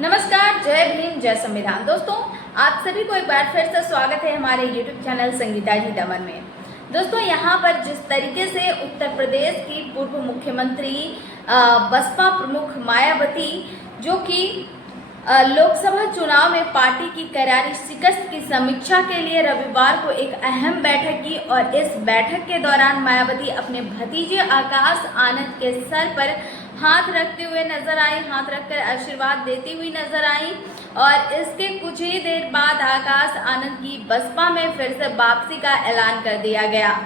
नमस्कार, जय भीम, जय संविधान। दोस्तों, आप सभी को एक बार फिर से स्वागत है हमारे YouTube चैनल संगीता जी दमन में। दोस्तों, यहाँ पर जिस तरीके से उत्तर प्रदेश की पूर्व मुख्यमंत्री बसपा प्रमुख मायावती, जो कि लोकसभा चुनाव में पार्टी की करारी शिकस्त की समीक्षा के लिए रविवार को एक अहम बैठक की और इस बैठक के दौरान मायावती अपने भतीजे आकाश आनंद के सर पर हाथ रखते हुए नजर आई, हाथ रखकर आशीर्वाद देती हुई नजर आई। और इसके कुछ ही देर बाद आकाश आनंद की बसपा में फिर से वापसी का ऐलान कर दिया गया।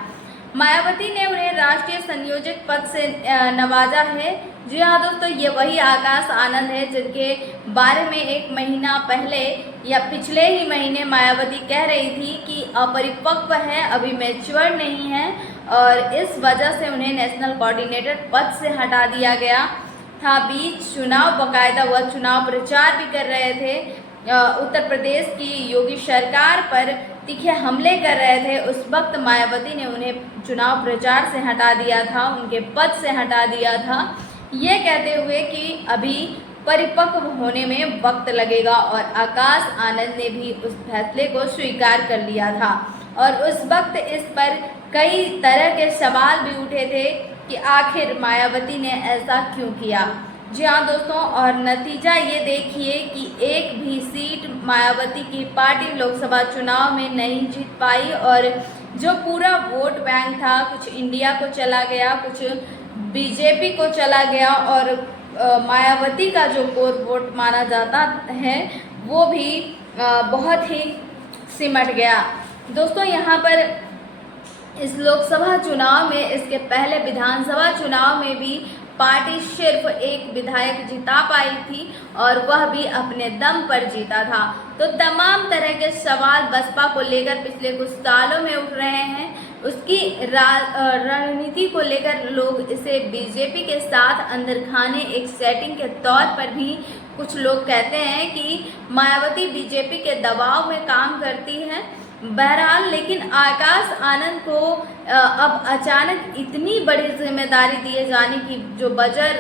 मायावती ने उन्हें राष्ट्रीय संयोजक पद से नवाजा है। जी हाँ दोस्तों, ये वही आकाश आनंद है जिनके बारे में एक महीना पहले या पिछले ही महीने मायावती कह रही थी कि अपरिपक्व है, अभी मैच्योर नहीं है और इस वजह से उन्हें नेशनल कोऑर्डिनेटर पद से हटा दिया गया था। बीच चुनाव बाकायदा वह चुनाव प्रचार भी कर रहे थे, उत्तर प्रदेश की योगी सरकार पर तीखे हमले कर रहे थे। उस वक्त मायावती ने उन्हें चुनाव प्रचार से हटा दिया था, उनके पद से हटा दिया था, ये कहते हुए कि अभी परिपक्व होने में वक्त लगेगा। और आकाश आनंद ने भी उस फैसले को स्वीकार कर लिया था और उस वक्त इस पर कई तरह के सवाल भी उठे थे कि आखिर मायावती ने ऐसा क्यों किया। जी हाँ दोस्तों, और नतीजा ये देखिए कि एक भी सीट मायावती की पार्टी लोकसभा चुनाव में नहीं जीत पाई और जो पूरा वोट बैंक था, कुछ इंडिया को चला गया, कुछ बीजेपी को चला गया और मायावती का जो कोर वोट माना जाता है वो भी बहुत ही सिमट गया। दोस्तों, यहाँ पर इस लोकसभा चुनाव में, इसके पहले विधानसभा चुनाव में भी पार्टी सिर्फ एक विधायक जिता पाई थी और वह भी अपने दम पर जीता था। तो तमाम तरह के सवाल बसपा को लेकर पिछले कुछ सालों में उठ रहे हैं। उसकी रणनीति को लेकर लोग इसे बीजेपी के साथ अंदर खाने एक सेटिंग के तौर पर भी कुछ लोग कहते हैं कि मायावती बीजेपी के दबाव में काम करती है। बहरहाल, लेकिन आकाश आनंद को अब अचानक इतनी बड़ी जिम्मेदारी दिए जाने की जो वजह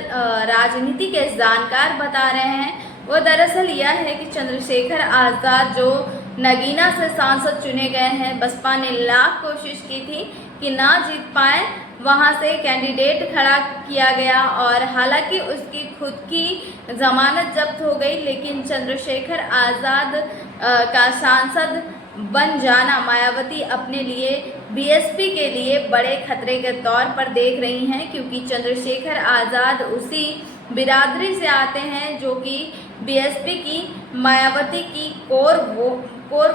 राजनीति के जानकार बता रहे हैं वो दरअसल यह है कि चंद्रशेखर आज़ाद जो नगीना से सांसद चुने गए हैं, बसपा ने लाख कोशिश की थी कि ना जीत पाए, वहां से कैंडिडेट खड़ा किया गया और हालांकि उसकी खुद की जमानत जब्त हो गई, लेकिन चंद्रशेखर आज़ाद का सांसद बन जाना मायावती अपने लिए बीएसपी के लिए बड़े खतरे के तौर पर देख रही हैं, क्योंकि चंद्रशेखर आज़ाद उसी बिरादरी से आते हैं जो कि बीएसपी की मायावती की कोर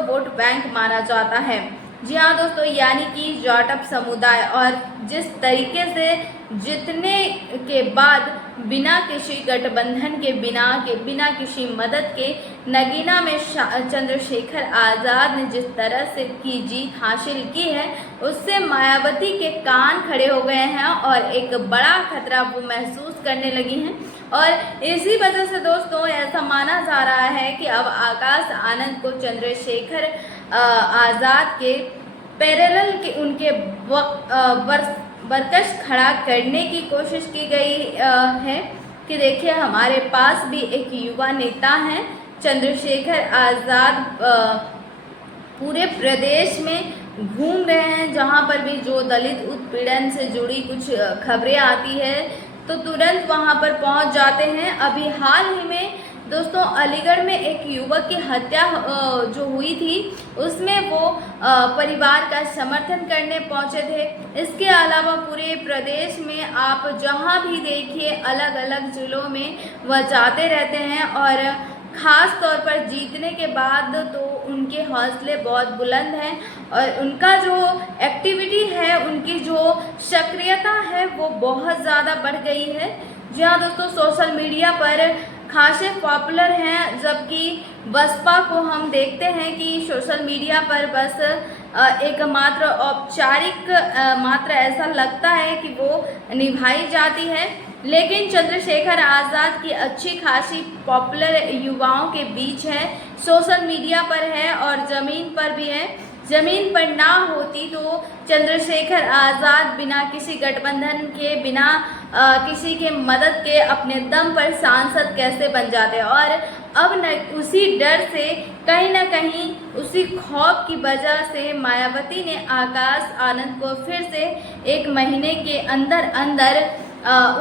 वोट बैंक माना जाता है। जी हाँ दोस्तों, यानी कि जाटव समुदाय, और जिस तरीके से जीतने के बाद बिना किसी गठबंधन के बिना किसी मदद के नगीना में चंद्रशेखर आज़ाद ने जिस तरह से की जीत हासिल की है, उससे मायावती के कान खड़े हो गए हैं और एक बड़ा खतरा वो महसूस करने लगी हैं। और इसी वजह से दोस्तों ऐसा माना जा रहा है कि अब आकाश आनंद को चंद्रशेखर आज़ाद के पैरेलल के उनके बरकस खड़ा करने की कोशिश की गई है कि देखिए, हमारे पास भी एक युवा नेता हैं चंद्रशेखर आज़ाद, पूरे प्रदेश में घूम रहे हैं, जहां पर भी जो दलित उत्पीड़न से जुड़ी कुछ खबरें आती है तो तुरंत वहां पर पहुंच जाते हैं। अभी हाल ही में दोस्तों अलीगढ़ में एक युवक की हत्या जो हुई थी, उसमें वो परिवार का समर्थन करने पहुंचे थे। इसके अलावा पूरे प्रदेश में आप जहां भी देखिए अलग अलग जिलों में वह जाते रहते हैं और ख़ास तौर पर जीतने के बाद तो उनके हौसले बहुत बुलंद हैं और उनका जो एक्टिविटी है, उनकी जो सक्रियता है वो बहुत ज़्यादा बढ़ गई है। जी हाँ दोस्तों, सोशल मीडिया पर खासे पॉपुलर हैं, जबकि बसपा को हम देखते हैं कि सोशल मीडिया पर बस एक मात्र औपचारिक मात्र ऐसा लगता है कि वो निभाई जाती है, लेकिन चंद्रशेखर आज़ाद की अच्छी खासी पॉपुलर युवाओं के बीच है, सोशल मीडिया पर है और ज़मीन पर भी है। जमीन पर ना होती तो चंद्रशेखर आज़ाद बिना किसी गठबंधन के, बिना किसी के मदद के अपने दम पर सांसद कैसे बन जाते। और अब न उसी डर से, कहीं ना कहीं उसी खौफ की वजह से मायावती ने आकाश आनंद को फिर से 1 महीने के अंदर अंदर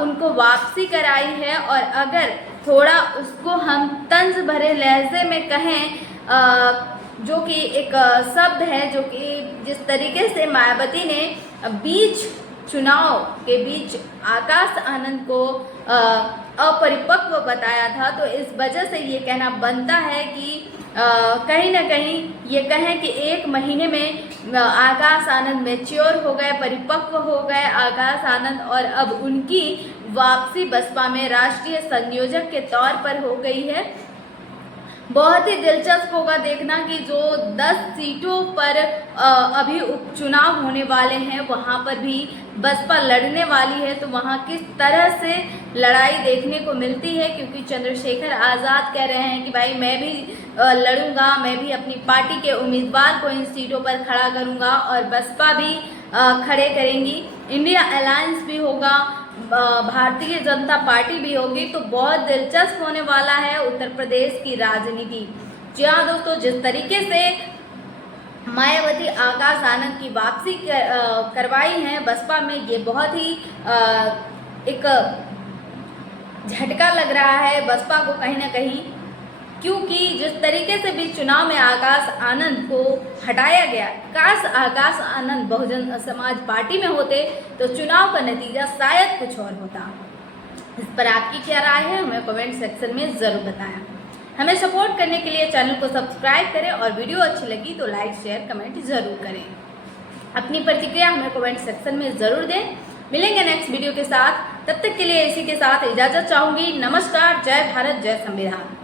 उनको वापसी कराई है। और अगर थोड़ा उसको हम तंज भरे लहजे में कहें, जो कि एक शब्द है, जो कि जिस तरीके से मायावती ने बीच चुनाव के बीच आकाश आनंद को अपरिपक्व बताया था, तो इस वजह से ये कहना बनता है कि कहीं ना कहीं ये कहें कि 1 महीने में आकाश आनंद मैच्योर हो गए, परिपक्व हो गए आकाश आनंद, और अब उनकी वापसी बसपा में राष्ट्रीय संयोजक के तौर पर हो गई है। बहुत ही दिलचस्प होगा देखना कि जो 10 सीटों पर अभी उपचुनाव होने वाले हैं, वहां पर भी बसपा लड़ने वाली है, तो वहां किस तरह से लड़ाई देखने को मिलती है। क्योंकि चंद्रशेखर आज़ाद कह रहे हैं कि भाई मैं भी लड़ूंगा, मैं भी अपनी पार्टी के उम्मीदवार को इन सीटों पर खड़ा करूंगा, और बसपा भी खड़े करेंगी, इंडिया अलायंस भी होगा, भारतीय जनता पार्टी भी होगी। तो बहुत दिलचस्प होने वाला है उत्तर प्रदेश की राजनीति। जी हाँ दोस्तों, जिस तरीके से मायावती आकाश आनंद की वापसी करवाई है बसपा में, ये बहुत ही एक झटका लग रहा है बसपा को कहीं ना कहीं। क्योंकि जिस तरीके से भी चुनाव में आकाश आनंद को हटाया गया, काश आकाश आनंद बहुजन समाज पार्टी में होते तो चुनाव का नतीजा शायद कुछ और होता। इस पर आपकी क्या राय है, हमें कमेंट सेक्शन में ज़रूर बताएं। हमें सपोर्ट करने के लिए चैनल को सब्सक्राइब करें, और वीडियो अच्छी लगी तो लाइक शेयर कमेंट ज़रूर करें। अपनी प्रतिक्रिया हमें कमेंट सेक्शन में ज़रूर दें। मिलेंगे नेक्स्ट वीडियो के साथ, तब तक के लिए इसी के साथ इजाज़त चाहूँगी। नमस्कार, जय भारत, जय संविधान।